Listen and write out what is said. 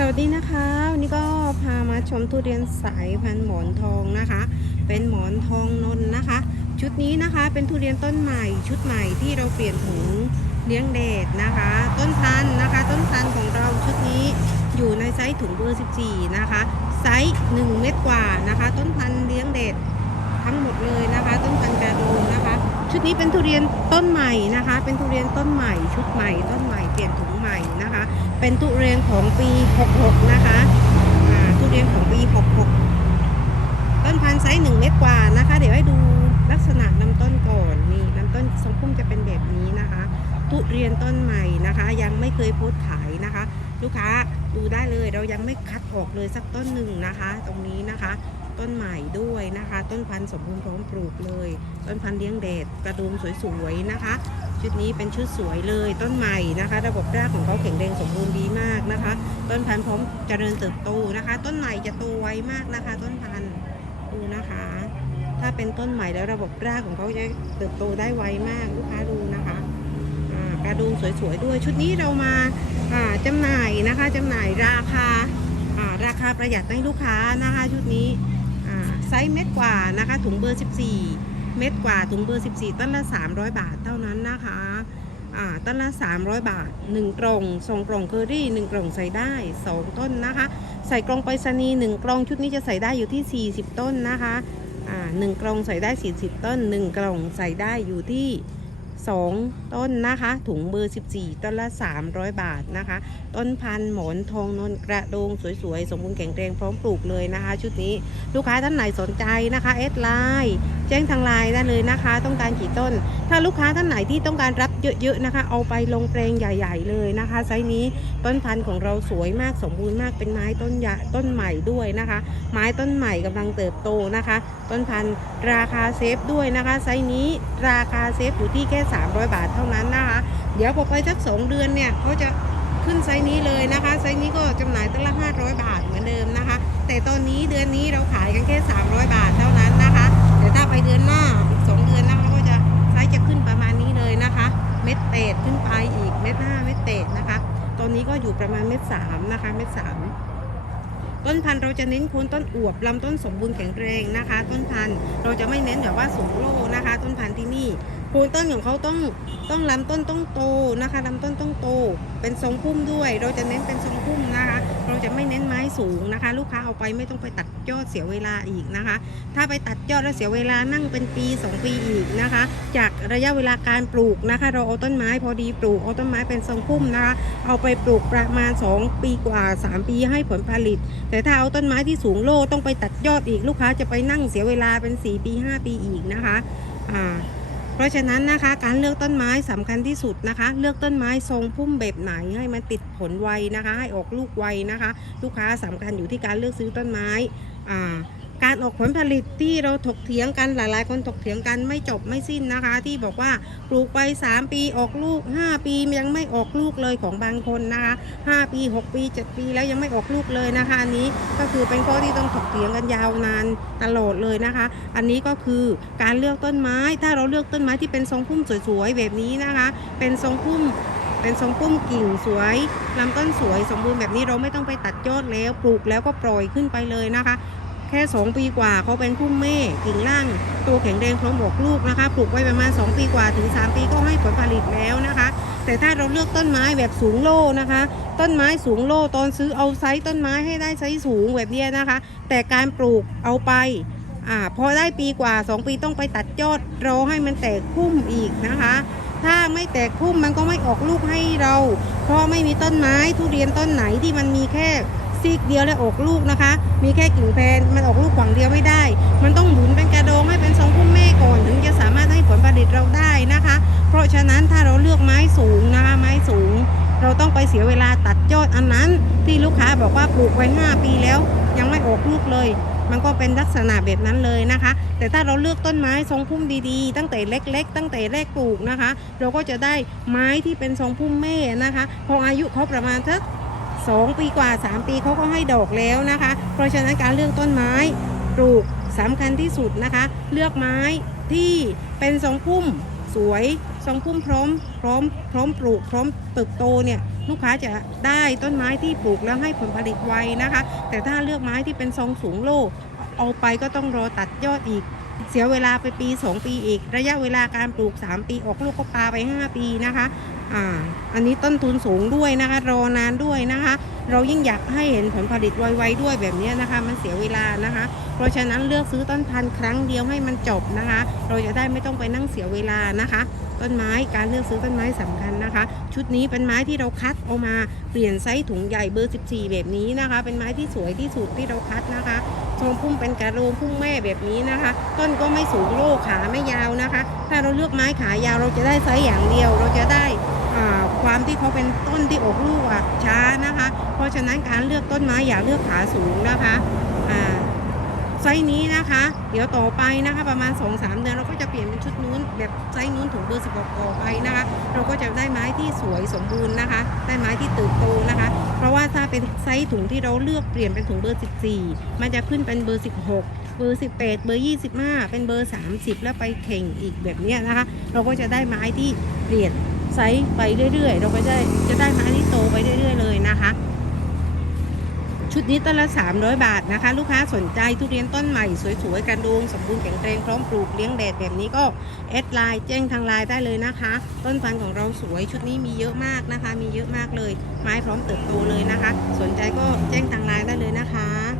สวัสดีนะคะวันนี้ก็พามาชมทุเรียนสายพันธุ์หมอนทองนะคะ เป็นหมอนทองนนนะคะ ชุดนี้นะคะเป็นทุเรียนต้นใหม่ ชุดใหม่ที่เราเปลี่ยนถุงเลี้ยงเดชนะคะ ต้นพันนะคะ ต้นพันของเราชุดนี้อยู่ในไซส์ถุงเบอร์14นะคะไซส์1เม็ดกว่านะคะ ต้นพันธุ์เลี้ยงเดชทั้งหมดเลยนะคะ ต้นพันธุ์กระโดงนะคะ ชุดนี้เป็นทุเรียนต้นใหม่นะคะ เป็นทุเรียนต้นใหม่ ชุดใหม่ต้นใหม่เปลี่ยนถุงใหม่นะคะ เป็นทุเรียนของปี 66 นะคะทุเรียนของปี 66 ต้นพันธุ์ไซส์1เมตรกว่านะคะ เดี๋ยวให้ดูลักษณะลำต้นก่อนนี่ลำต้นทรงพุ่มจะเป็นแบบนี้นะคะ ทุเรียนต้นใหม่นะคะ ยังไม่เคยโพสขายนะคะ ลูกค้าดูได้เลยเรายังไม่คัดออกเลยสักต้นหนึ่งนะคะ ตรงนี้นะคะ ต้นใหม่ด้วยนะคะ ต้นพันธุ์สมบูรณ์พร้อมปลูกเลย ต้นพันธุ์เลี้ยงเดชกระดุมสวยๆนะคะ ชุดนี้เป็นชุดสวยเลยต้นใหม่นะคะ ระบบรากของเขาแข็งแรงสมบูรณ์ดีมากนะคะ ต้นพันธุ์พร้อมเจริญเติบโตนะคะ ต้นใหม่จะโตไวมากนะคะ ต้นพันธุ์ดูนะคะ ถ้าเป็นต้นใหม่แล้วระบบรากของเขาจะเติบโตได้ไวมากลูกค้าดูนะคะกระดูมสวยๆด้วย ชุดนี้เรามาอ่าจำหน่ายนะคะจำหน่ายราคาราคาประหยัดให้ลูกค้านะคะชุดนี้ ไซส์เม็ดกว่านะคะ ถุงเบอร์ 14 เม็ดกว่าถุงเบอร์ 14 ต้นละ 300 บาทเท่านั้นนะคะอ่าต้นละ 300 บาท 1 กล่องสองกล่องเคอรี่ 1 กล่องใส่ได้ 2 ต้นนะคะ ใส่กล่องไปรษณีย์1กล่องชุดนี้จะใส่ได้อยู่ที่ 40 ต้นนะคะอ่าหนึ่งกล่องใส่ได้ 40 ต้น 1 กล่องใส่ได้อยู่ที่ 2 ต้นนะคะ ถุงเบอร์ 14 ต้นละ 300 บาทนะคะ ต้นพันธุ์หมอนทองนนกระโดงสวยๆ สมบูรณ์แข็งแรงพร้อมปลูกเลยนะคะ ชุดนี้ลูกค้าท่านไหนสนใจนะคะเอสไลน์ แจ้งทางไลน์ได้เลยนะคะ ต้องการกี่ต้น ถ้าลูกค้าท่านไหนที่ต้องการรับเยอะๆนะคะ เอาไปลงแปลงใหญ่ ๆ เลยนะคะ ไซส์นี้ต้นพันธุ์ของเราสวยมากสมบูรณ์มากเป็นไม้ต้นใหญ่ต้นใหม่ด้วยนะคะ ไม้ต้นใหม่กำลังเติบโตนะคะ ต้นพันธุ์ราคาเซฟด้วยนะคะ ไซส์นี้ราคาเซฟอยู่ที่แค่ 300 บาทเท่านั้นนะคะ เดี๋ยวพอไปสักสองเดือนเนี่ยเขาจะขึ้นไซส์นี้เลยนะคะ ไซส์นี้ก็จำหน่ายตั้งละ500 บาทเหมือนเดิมนะคะ แต่ตอนนี้เดือนนี้เราขายกันแค่ 300 บาท เดือนหน้าอีกสองเดือนนะคะก็จะไซส์จะขึ้นประมาณนี้เลยนะคะ เม็ดเตดขึ้นไปอีกเม็ดห้าเม็ดเตดนะคะตอนนี้ก็อยู่ประมาณเม็ดสามนะคะเม็ดสามต้นพันธุ์เราจะเน้นโคนต้นอวบลำต้นสมบูรณ์แข็งแรงนะคะ ต้นพันธุ์เราจะไม่เน้นแบบว่าสูงโลนะคะ ต้นพันธุ์ที่นี่ คนต้นของเขาต้องต้องลำต้นต้องโตนะคะลำต้นต้องโต เป็นทรงพุ่มด้วย เราจะเน้นเป็นทรงพุ่มนะคะ เราจะไม่เน้นไม้สูงนะคะ ลูกค้าเอาไปไม่ต้องไปตัดยอดเสียเวลาอีกนะคะ ถ้าไปตัดยอดแล้วเสียเวลานั่งเป็นปี 2 ปีอีกนะคะ จากระยะเวลาการปลูกนะคะ เราเอาต้นไม้พอดีปลูกเอาต้นไม้เป็นทรงพุ่มนะคะ เอาไปปลูกประมาณ 2 ปีกว่า 3 ปีให้ผลผลิต แต่ถ้าเอาต้นไม้ที่สูงโลต้องไปตัดยอดอีกลูกค้าจะไปนั่งเสียเวลาเป็น 4 ปี 5 ปีอีกนะคะอ่า เพราะฉะนั้นนะคะการเลือกต้นไม้สำคัญที่สุดนะคะ เลือกต้นไม้ทรงพุ่มแบบไหนให้มันติดผลไวนะคะ ให้ออกลูกไวนะคะ ลูกค้าสำคัญอยู่ที่การเลือกซื้อต้นไม้อ่า การออกผลผลิตที่เราถกเถียงกันหลาย ๆ คนถกเถียงกันไม่จบไม่สิ้นนะคะ ที่บอกว่าปลูกไป 3 ปีออกลูก 5 ปียังไม่ออกลูกเลยของบางคนนะคะ5ปี 6 ปี 7 ปีแล้วยังไม่ออกลูกเลยนะคะอันนี้ก็คือเป็นข้อที่ต้องถกเถียงกันยาวนานตลอดเลยนะคะ อันนี้ก็คือการเลือกต้นไม้ ถ้าเราเลือกต้นไม้ที่เป็นทรงพุ่มสวย ๆ แบบนี้นะคะ เป็นทรงพุ่มเป็นทรงพุ่มกิ่งสวยลำต้นสวยสมบูรณ์แบบนี้เราไม่ต้องไปตัดยอดแล้วปลูกแล้วก็ปล่อยขึ้นไปเลยนะคะ แค่ 2 ปีกว่าเขาเป็นพุ่มเม่กิ่งล่าง ตัวแข็งแรงพร้อมบอกลูกนะคะ ปลูกไว้ประมาณ 2 ปีกว่าถึง 3 ปีก็ให้ผลผลิตแล้วนะคะ แต่ถ้าเราเลือกต้นไม้แบบสูงโล่นะคะ ต้นไม้สูงโล่ตอนซื้อเอาไซส์ต้นไม้ให้ได้ไซส์สูงแบบนี้นะคะ แต่การปลูกเอาไปอ่าพอได้ปีกว่า 2 ปีต้องไปตัดยอดรอให้มันแตกพุ่มอีกนะคะ ถ้าไม่แตกพุ่มมันก็ไม่ออกลูกให้เรา เพราะไม่มีต้นไม้ทุเรียนต้นไหนที่มันมีแค่ ซีกเดียวแล้วออกลูกนะคะ มีแค่กิ่งแพนมันออกลูกฝั่งเดียวไม่ได้ มันต้องหมุนเป็นกระโดงให้เป็นทรงพุ่มแม่ก่อนถึงจะสามารถให้ผลผลิตเราได้นะคะ เพราะฉะนั้นถ้าเราเลือกไม้สูงนะคะไม้สูง เราต้องไปเสียเวลาตัดยอดอันนั้น ที่ลูกค้าบอกว่าปลูกไว้ 5 ปีแล้ว ยังไม่ออกลูกเลยมันก็เป็นลักษณะแบบนั้นเลยนะคะ แต่ถ้าเราเลือกต้นไม้ทรงพุ่มดีๆ ตั้งแต่เล็ก ๆ ตั้งแต่แรกปลูกนะคะ เราก็จะได้ไม้ที่เป็นทรงพุ่มแม่นะคะ พออายุเขาประมาณสัก สองปีกว่า 3 ปีเขาก็ให้ดอกแล้วนะคะ เพราะฉะนั้นการเลือกต้นไม้ปลูกสำคัญที่สุดนะคะ เลือกไม้ที่เป็นทรงพุ่มสวยทรงพุ่มพร้อมพร้อมพร้อมปลูกพร้อมเติบโตเนี่ยลูกค้าจะได้ต้นไม้ที่ปลูกแล้วให้ผลผลิตไวนะคะ แต่ถ้าเลือกไม้ที่เป็นทรงสูงโลเอาไปก็ต้องรอตัดยอดอีก เสียเวลาไปปี 2 ปีอีก ระยะเวลาการปลูก 3 ปีออกลูกก็ปลาไป 5 ปีนะคะอ่าอันนี้ต้นทุนสูงด้วยนะคะรอนานด้วยนะคะ เรายิ่งอยากให้เห็นผลผลิตไวๆด้วยแบบนี้นะคะ มันเสียเวลานะคะ เพราะฉะนั้นเลือกซื้อต้นพันธุ์ครั้งเดียวให้มันจบนะคะ เราจะได้ไม่ต้องไปนั่งเสียเวลานะคะต้นไม้การเลือกซื้อต้นไม้สำคัญนะคะ ชุดนี้เป็นไม้ที่เราคัดเอามาเปลี่ยนไซส์ถุงใหญ่เบอร์ 14 แบบนี้นะคะ เป็นไม้ที่สวยที่สุดที่เราคัดนะคะ งพุ่มเป็นกระโรงพุ่มแม่แบบนี้นะคะ ต้นก็ไม่สูงโลกขาไม่ยาวนะคะ ถ้าเราเลือกไม้ขายาวเราจะได้ไซส์อย่างเดียว เราจะได้ความที่เขาเป็นต้นที่ออกลูกอะช้านะคะ เพราะฉะนั้นการเลือกต้นไม้อย่าเลือกขาสูงนะคะไซส์นี้นะคะ เดี๋ยวต่อไปนะคะประมาณ 2-3 เดือนเราก็จะเปลี่ยนเป็นชุดนู้นแบบไซส์นู้นถึงเบอร์16ต่อไปนะคะ เราก็จะได้ไม้ที่สวยสมบูรณ์นะคะ ได้ไม้ที่เติบโตนะคะ เพราะว่าถ้าเป็นไซส์ถุงที่เราเลือกเปลี่ยนเป็นถุงเบอร์ 14 มันจะขึ้นเป็นเบอร์ 16 เบอร์ 18 เบอร์ 25 เป็นเบอร์ 30 แล้วไปเข่งอีกแบบนี้นะคะ เราก็จะได้ไม้ที่เปลี่ยนไซส์ไปเรื่อยๆ เราก็จะจะได้ไม้ที่โตไปเรื่อย ๆ เลยนะคะ ชุดนี้ต้นละ 300 บาทนะคะ ลูกค้าสนใจทุเรียนต้นใหม่สวยๆกันดูงสมบูรณ์แข็งแรงพร้อมปลูกเลี้ยงแดดแบบนี้ก็แอดไลน์แจ้งทางไลน์ได้เลยนะคะ ต้นพันธุ์ของเราสวยชุดนี้มีเยอะมากนะคะ มีเยอะมากเลย ไม้พร้อมเติบโตเลยนะคะ สนใจก็แจ้งทางไลน์ได้เลยนะคะ